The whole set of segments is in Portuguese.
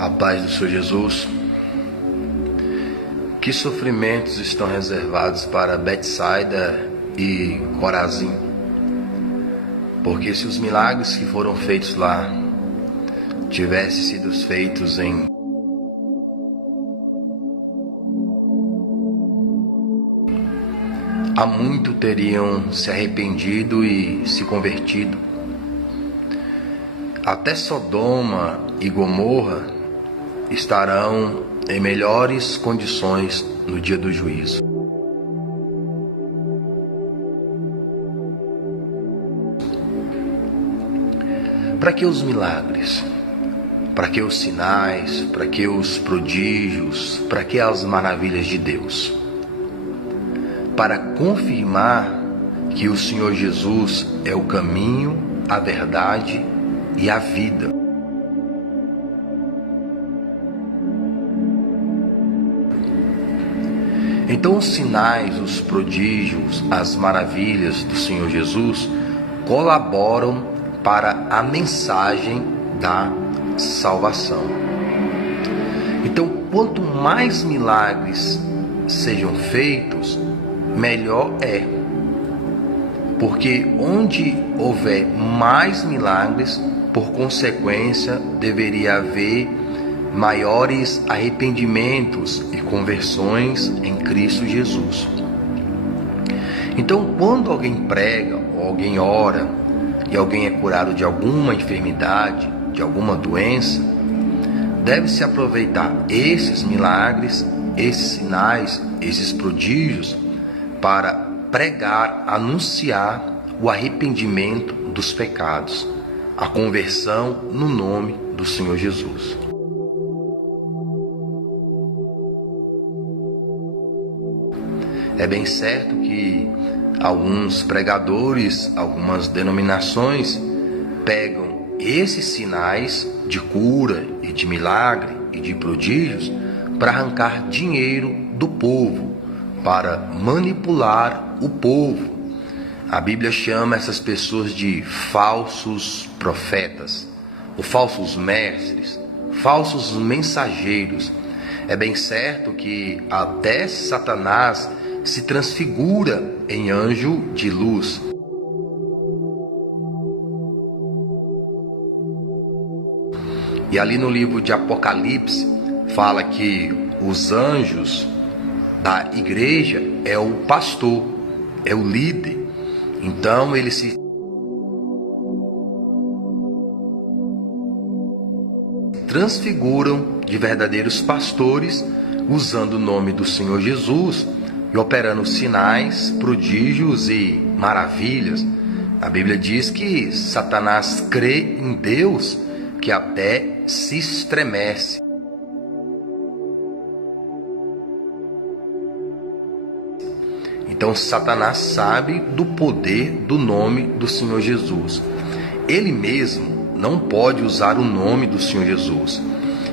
A paz do Senhor Jesus. Que sofrimentos estão reservados para Betsaida e Corazim? Porque se os milagres que foram feitos lá tivessem sido feitos em há muito teriam se arrependido e se convertido. Até Sodoma e Gomorra estarão em melhores condições no dia do juízo. Para que os milagres? Para que os sinais? Para que os prodígios? Para que as maravilhas de Deus? Para confirmar que o Senhor Jesus é o caminho, a verdade e a vida. Então os sinais, os prodígios, as maravilhas do Senhor Jesus colaboram para a mensagem da salvação. Então, quanto mais milagres sejam feitos, melhor é. Porque onde houver mais milagres, por consequência, deveria haver maiores arrependimentos e conversões em Cristo Jesus. Então, quando alguém prega, ou alguém ora, e alguém é curado de alguma enfermidade, de alguma doença, deve-se aproveitar esses milagres, esses sinais, esses prodígios, para pregar, anunciar o arrependimento dos pecados, a conversão no nome do Senhor Jesus. É bem certo que alguns pregadores, algumas denominações pegam esses sinais de cura e de milagre e de prodígios para arrancar dinheiro do povo, para manipular o povo. A Bíblia chama essas pessoas de falsos profetas, ou falsos mestres, falsos mensageiros. É bem certo que até Satanás se transfigura em anjo de luz. E ali no livro de Apocalipse fala que os anjos da igreja é o pastor, é o líder. Então eles se transfiguram de verdadeiros pastores, usando o nome do Senhor Jesus e operando sinais, prodígios e maravilhas. A Bíblia diz que Satanás crê em Deus que até se estremece. Então Satanás sabe do poder do nome do Senhor Jesus. Ele mesmo não pode usar o nome do Senhor Jesus.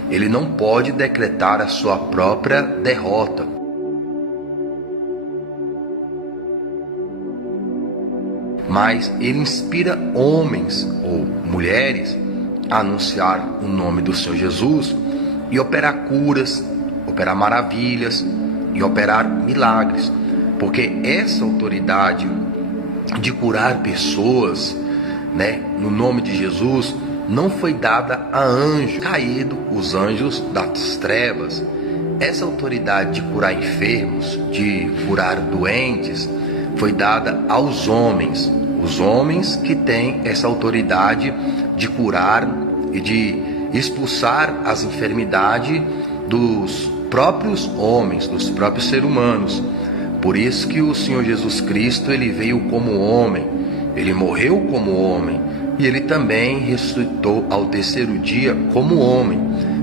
Ele não pode decretar a sua própria derrota. Mas ele inspira homens ou mulheres a anunciar o nome do Senhor Jesus e operar curas, operar maravilhas e operar milagres. Porque essa autoridade de curar pessoas, no nome de Jesus, não foi dada a anjos caídos, os anjos das trevas. Essa autoridade de curar enfermos, de curar doentes, foi dada aos homens. Os homens que têm essa autoridade de curar e de expulsar as enfermidades dos próprios homens, dos próprios seres humanos. Por isso que o Senhor Jesus Cristo, ele veio como homem, ele morreu como homem e ele também ressuscitou ao terceiro dia como homem,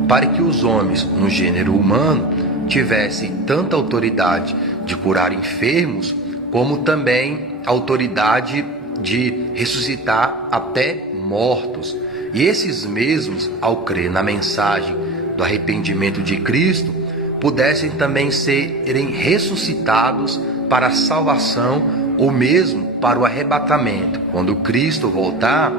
para que os homens no gênero humano tivessem tanta autoridade de curar enfermos, como também autoridade de ressuscitar até mortos. E esses mesmos, ao crer na mensagem do arrependimento de Cristo, pudessem também serem ressuscitados para a salvação ou mesmo para o arrebatamento. Quando Cristo voltar,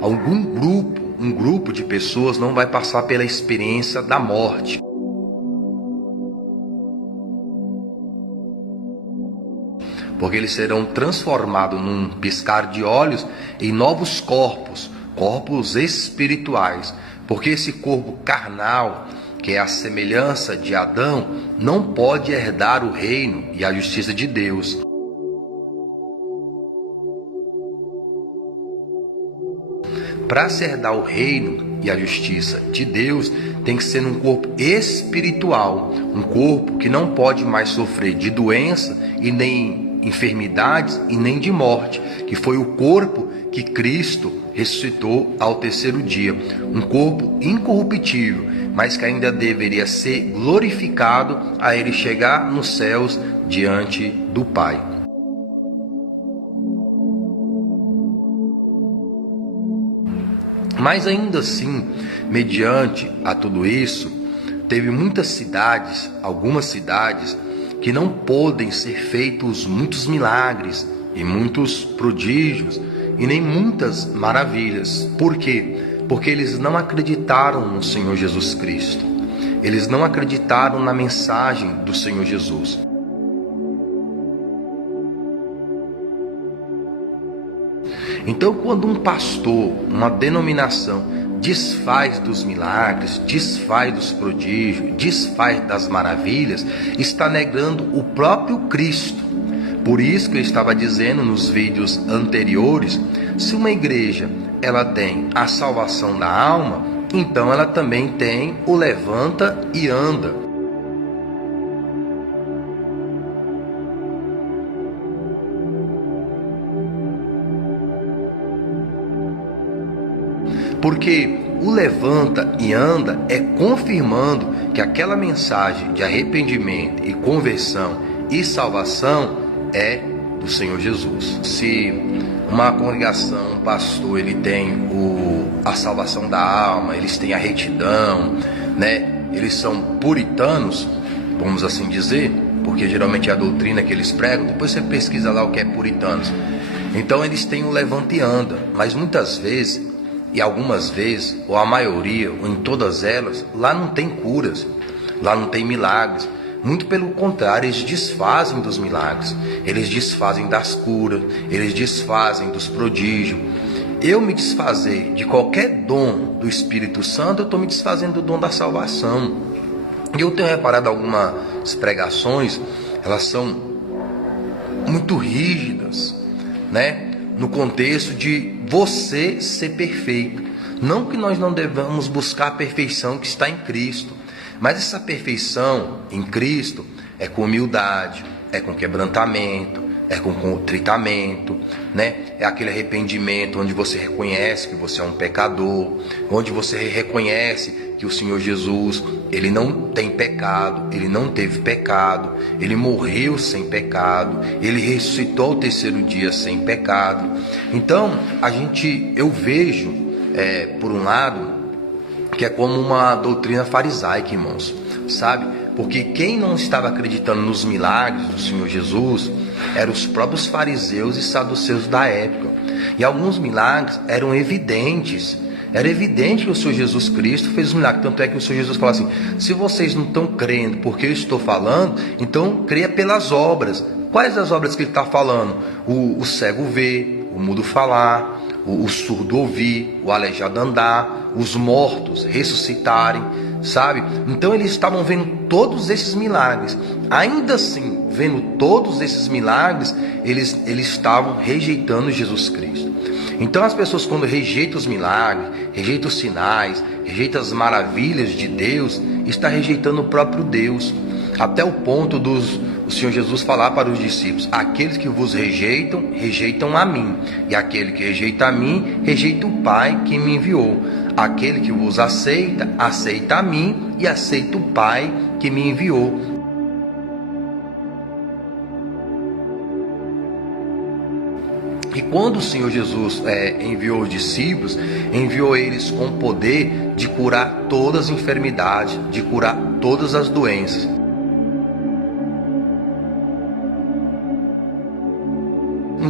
algum grupo um grupo de pessoas não vai passar pela experiência da morte. Porque eles serão transformados num piscar de olhos em novos corpos, corpos espirituais. Porque esse corpo carnal, que é a semelhança de Adão, não pode herdar o reino e a justiça de Deus. Para se herdar o reino e a justiça de Deus, tem que ser num corpo espiritual, um corpo que não pode mais sofrer de doença e nem enfermidades e nem de morte, que foi o corpo que Cristo ressuscitou ao terceiro dia, um corpo incorruptível, mas que ainda deveria ser glorificado a ele chegar nos céus diante do Pai. Mas ainda assim, mediante a tudo isso, teve muitas cidades, algumas cidades, que não podem ser feitos muitos milagres e muitos prodígios e nem muitas maravilhas. Por quê? Porque eles não acreditaram no Senhor Jesus Cristo. Eles não acreditaram na mensagem do Senhor Jesus. Então, quando um pastor, uma denominação, desfaz dos milagres, desfaz dos prodígios, desfaz das maravilhas, está negando o próprio Cristo. Por isso que eu estava dizendo nos vídeos anteriores, se uma igreja ela tem a salvação da alma, então ela também tem o levanta e anda. Porque o levanta e anda é confirmando que aquela mensagem de arrependimento e conversão e salvação é do Senhor Jesus. Se uma congregação, um pastor, ele tem a salvação da alma, eles têm a retidão, né? Eles são puritanos, vamos assim dizer, porque geralmente é a doutrina que eles pregam. Depois você pesquisa lá o que é puritanos. Então eles têm o levanta e anda, mas muitas vezes, e algumas vezes, ou a maioria, ou em todas elas, lá não tem curas, lá não tem milagres. Muito pelo contrário, eles desfazem dos milagres, eles desfazem das curas, eles desfazem dos prodígios. Eu me desfazer de qualquer dom do Espírito Santo, eu estou me desfazendo do dom da salvação. E eu tenho reparado algumas pregações, elas são muito rígidas, né? No contexto de você ser perfeito. Não que nós não devamos buscar a perfeição que está em Cristo, mas essa perfeição em Cristo é com humildade, é com quebrantamento, é com contritamento, né? É aquele arrependimento onde você reconhece que você é um pecador, onde você reconhece que o Senhor Jesus, ele não tem pecado, ele não teve pecado, ele morreu sem pecado, ele ressuscitou ao terceiro dia sem pecado. Então, eu vejo, por um lado, que é como uma doutrina farisaica, irmãos, sabe? Porque quem não estava acreditando nos milagres do Senhor Jesus eram os próprios fariseus e saduceus da época. E alguns milagres eram evidentes. Era evidente que o Senhor Jesus Cristo fez um milagre. Tanto é que o Senhor Jesus fala assim: se vocês não estão crendo porque eu estou falando, então creia pelas obras. Quais as obras que ele está falando? O cego ver, o mudo falar, o surdo ouvir, o aleijado andar, os mortos ressuscitarem, sabe? Então eles estavam vendo todos esses milagres. Ainda assim, vendo todos esses milagres, eles estavam rejeitando Jesus Cristo. Então as pessoas, quando rejeitam os milagres, rejeitam os sinais, rejeitam as maravilhas de Deus, está rejeitando o próprio Deus. Até o ponto o Senhor Jesus falar para os discípulos: aqueles que vos rejeitam, rejeitam a mim, e aquele que rejeita a mim, rejeita o Pai que me enviou. Aquele que vos aceita, aceita a mim e aceita o Pai que me enviou. E quando o Senhor Jesus enviou os discípulos, enviou eles com o poder de curar todas as enfermidades, de curar todas as doenças.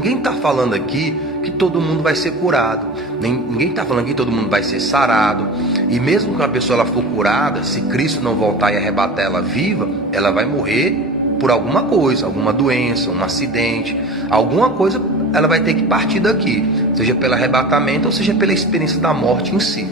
ninguém está falando aqui que todo mundo vai ser curado. Ninguém está falando aqui que todo mundo vai ser sarado. E mesmo que uma pessoa ela for curada, se Cristo não voltar e arrebatar ela viva, ela vai morrer por alguma coisa, alguma doença, um acidente, alguma coisa ela vai ter que partir daqui, seja pelo arrebatamento ou seja pela experiência da morte em si.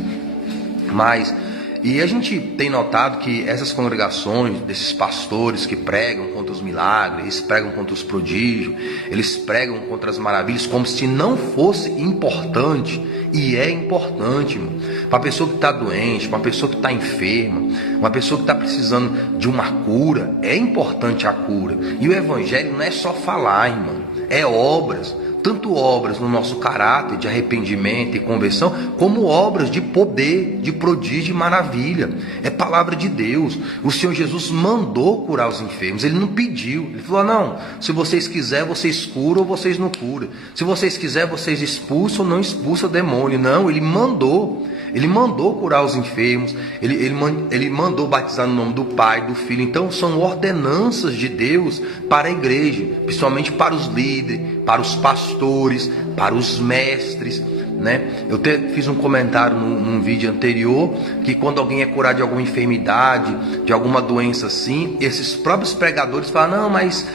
E a gente tem notado que essas congregações, desses pastores que pregam contra os milagres, eles pregam contra os prodígios, eles pregam contra as maravilhas, como se não fosse importante, e é importante, para a pessoa que está doente, para a pessoa que está enferma, uma pessoa que está precisando de uma cura, é importante a cura. E o evangelho não é só falar, irmão, é obras. Tanto obras no nosso caráter de arrependimento e conversão, como obras de poder, de prodígio e maravilha. É palavra de Deus. O Senhor Jesus mandou curar os enfermos, Ele não pediu. Ele falou, não, se vocês quiserem, vocês curam ou vocês não curam. Se vocês quiserem, vocês expulsam ou não expulsam o demônio. Não, Ele mandou. Ele mandou curar os enfermos, ele mandou batizar no nome do Pai, do Filho. Então são ordenanças de Deus para a igreja, principalmente para os líderes, para os pastores, para os mestres, né? Eu até fiz um comentário num vídeo anterior, que quando alguém é curado de alguma enfermidade, de alguma doença assim, esses próprios pregadores falam, não, mas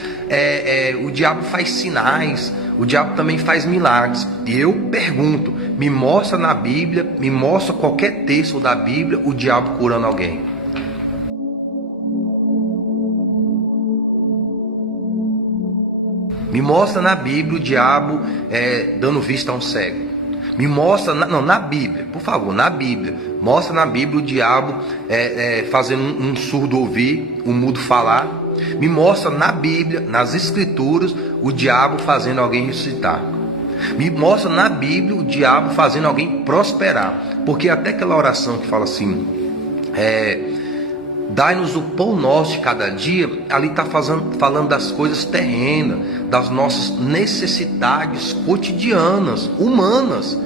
o diabo faz sinais, o diabo também faz milagres. E eu pergunto, me mostra na Bíblia, me mostra qualquer texto da Bíblia o diabo curando alguém. Me mostra na Bíblia o diabo dando vista a um cego. Me mostra, na Bíblia, por favor, na Bíblia. Mostra na Bíblia o diabo fazendo um surdo ouvir, um mudo falar. Me mostra na Bíblia, nas Escrituras, o diabo fazendo alguém ressuscitar. Me mostra na Bíblia o diabo fazendo alguém prosperar. Porque até aquela oração que fala assim, dai-nos o pão nosso de cada dia, ali está falando das coisas terrenas, das nossas necessidades cotidianas, humanas.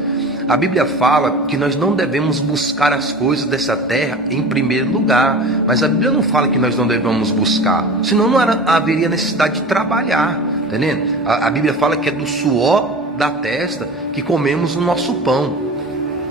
A Bíblia fala que nós não devemos buscar as coisas dessa terra em primeiro lugar, mas a Bíblia não fala que nós não devemos buscar, senão não haveria necessidade de trabalhar, entendendo? A Bíblia fala que é do suor da testa que comemos o nosso pão.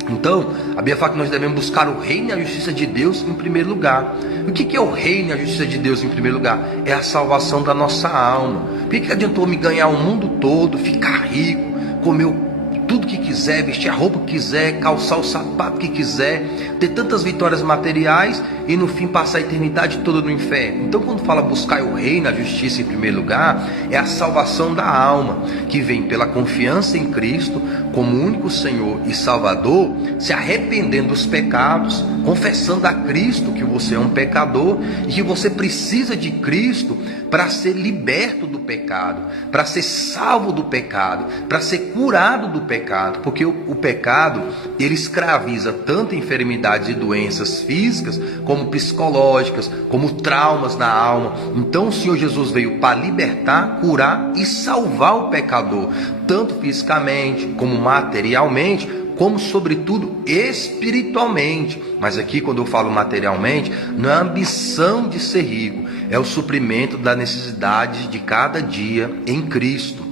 Então, a Bíblia fala que nós devemos buscar o reino e a justiça de Deus em primeiro lugar. O que é o reino e a justiça de Deus em primeiro lugar? É a salvação da nossa alma. Por que adiantou me ganhar o mundo todo, ficar rico, comer tudo que quiser, vestir a roupa que quiser, calçar o sapato que quiser, ter tantas vitórias materiais e no fim passar a eternidade toda no inferno? Então, quando fala buscar o reino, a justiça em primeiro lugar, é a salvação da alma, que vem pela confiança em Cristo como único Senhor e Salvador, se arrependendo dos pecados, confessando a Cristo que você é um pecador e que você precisa de Cristo para ser liberto do pecado, para ser salvo do pecado, para ser curado do pecado, porque o pecado, ele escraviza tanto enfermidades e doenças físicas, como psicológicas, como traumas na alma. Então o Senhor Jesus veio para libertar, curar e salvar o pecador, tanto fisicamente, como materialmente, como sobretudo espiritualmente. Mas aqui, quando eu falo materialmente, não é a ambição de ser rico, é o suprimento das necessidades de cada dia em Cristo.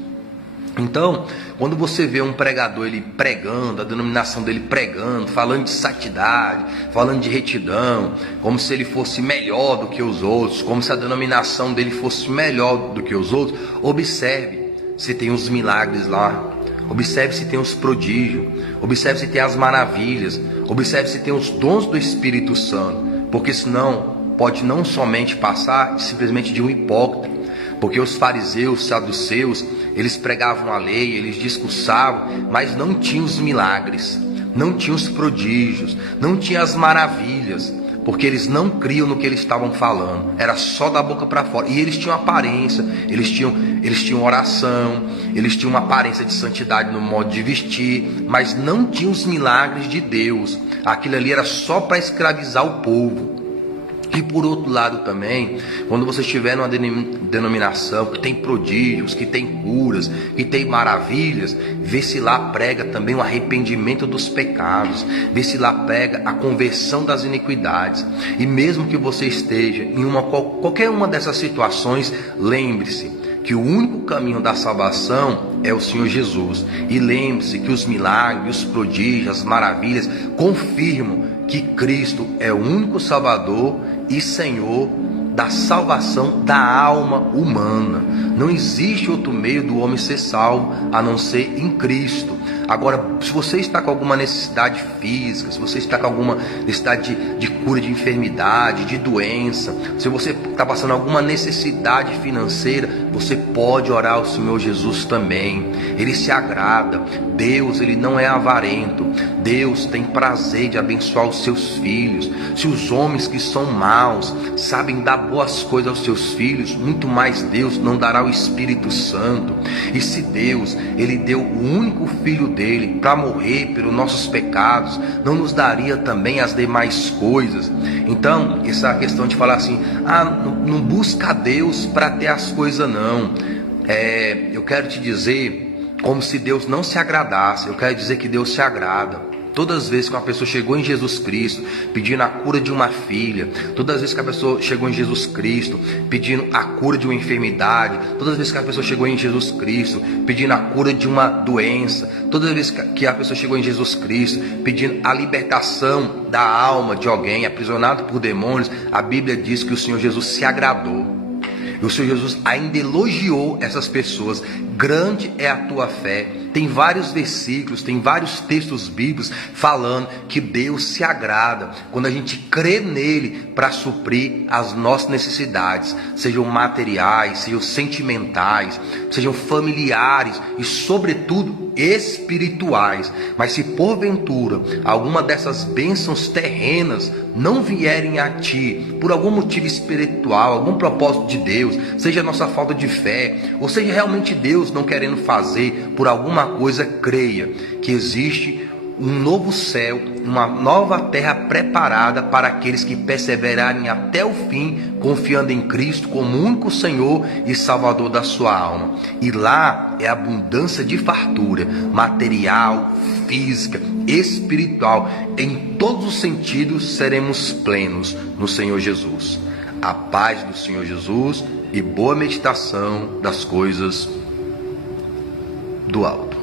Então, quando você vê um pregador ele pregando, a denominação dele pregando, falando de santidade, falando de retidão, como se ele fosse melhor do que os outros, como se a denominação dele fosse melhor do que os outros, observe se tem os milagres lá, observe se tem os prodígios, observe se tem as maravilhas, observe se tem os dons do Espírito Santo, porque senão pode não somente passar simplesmente de um hipócrita. Porque os fariseus, os saduceus, eles pregavam a lei, eles discursavam, mas não tinham os milagres, não tinham os prodígios, não tinham as maravilhas, porque eles não criam no que eles estavam falando, era só da boca para fora. E eles tinham aparência, eles tinham oração, eles tinham uma aparência de santidade no modo de vestir, mas não tinham os milagres de Deus. Aquilo ali era só para escravizar o povo. E por outro lado também, quando você estiver numa denominação que tem prodígios, que tem curas, que tem maravilhas, vê se lá prega também o arrependimento dos pecados, vê se lá prega a conversão das iniquidades. E mesmo que você esteja em qualquer uma dessas situações, lembre-se que o único caminho da salvação é o Senhor Jesus. E lembre-se que os milagres, os prodígios, as maravilhas confirmam que Cristo é o único Salvador e Senhor da salvação da alma humana. Não existe outro meio do homem ser salvo a não ser em Cristo. Agora, se você está com alguma necessidade física, se você está com alguma necessidade de cura de enfermidade, de doença, se você está passando alguma necessidade financeira, você pode orar ao Senhor Jesus também. Ele se agrada. Deus, ele não é avarento. Deus tem prazer de abençoar os seus filhos. Se os homens que são maus sabem dar boas coisas aos seus filhos, muito mais Deus não dará o Espírito Santo. E se Deus, ele deu o único filho dele para morrer pelos nossos pecados, não nos daria também as demais coisas? Então, essa questão de falar assim, não busca Deus para ter as coisas, não. Eu quero te dizer, como se Deus não se agradasse. Eu quero dizer que Deus se agrada. Todas as vezes que uma pessoa chegou em Jesus Cristo pedindo a cura de uma filha, todas as vezes que a pessoa chegou em Jesus Cristo pedindo a cura de uma enfermidade, todas as vezes que a pessoa chegou em Jesus Cristo pedindo a cura de uma doença, todas as vezes que a pessoa chegou em Jesus Cristo pedindo a libertação da alma de alguém aprisionado por demônios, a Bíblia diz que o Senhor Jesus se agradou. E o Senhor Jesus ainda elogiou essas pessoas. Grande é a tua fé. Tem vários versículos, tem vários textos bíblicos falando que Deus se agrada quando a gente crê nele para suprir as nossas necessidades, sejam materiais, sejam sentimentais, sejam familiares e sobretudo espirituais. Mas se porventura alguma dessas bênçãos terrenas não vierem a ti por algum motivo espiritual, algum propósito de Deus, seja a nossa falta de fé, ou seja realmente Deus não querendo fazer por alguma coisa, creia que existe um novo céu, uma nova terra preparada para aqueles que perseverarem até o fim, confiando em Cristo como único Senhor e Salvador da sua alma. E lá é abundância de fartura, material, física, espiritual. Em todos os sentidos seremos plenos no Senhor Jesus. A paz do Senhor Jesus e boa meditação das coisas do alto.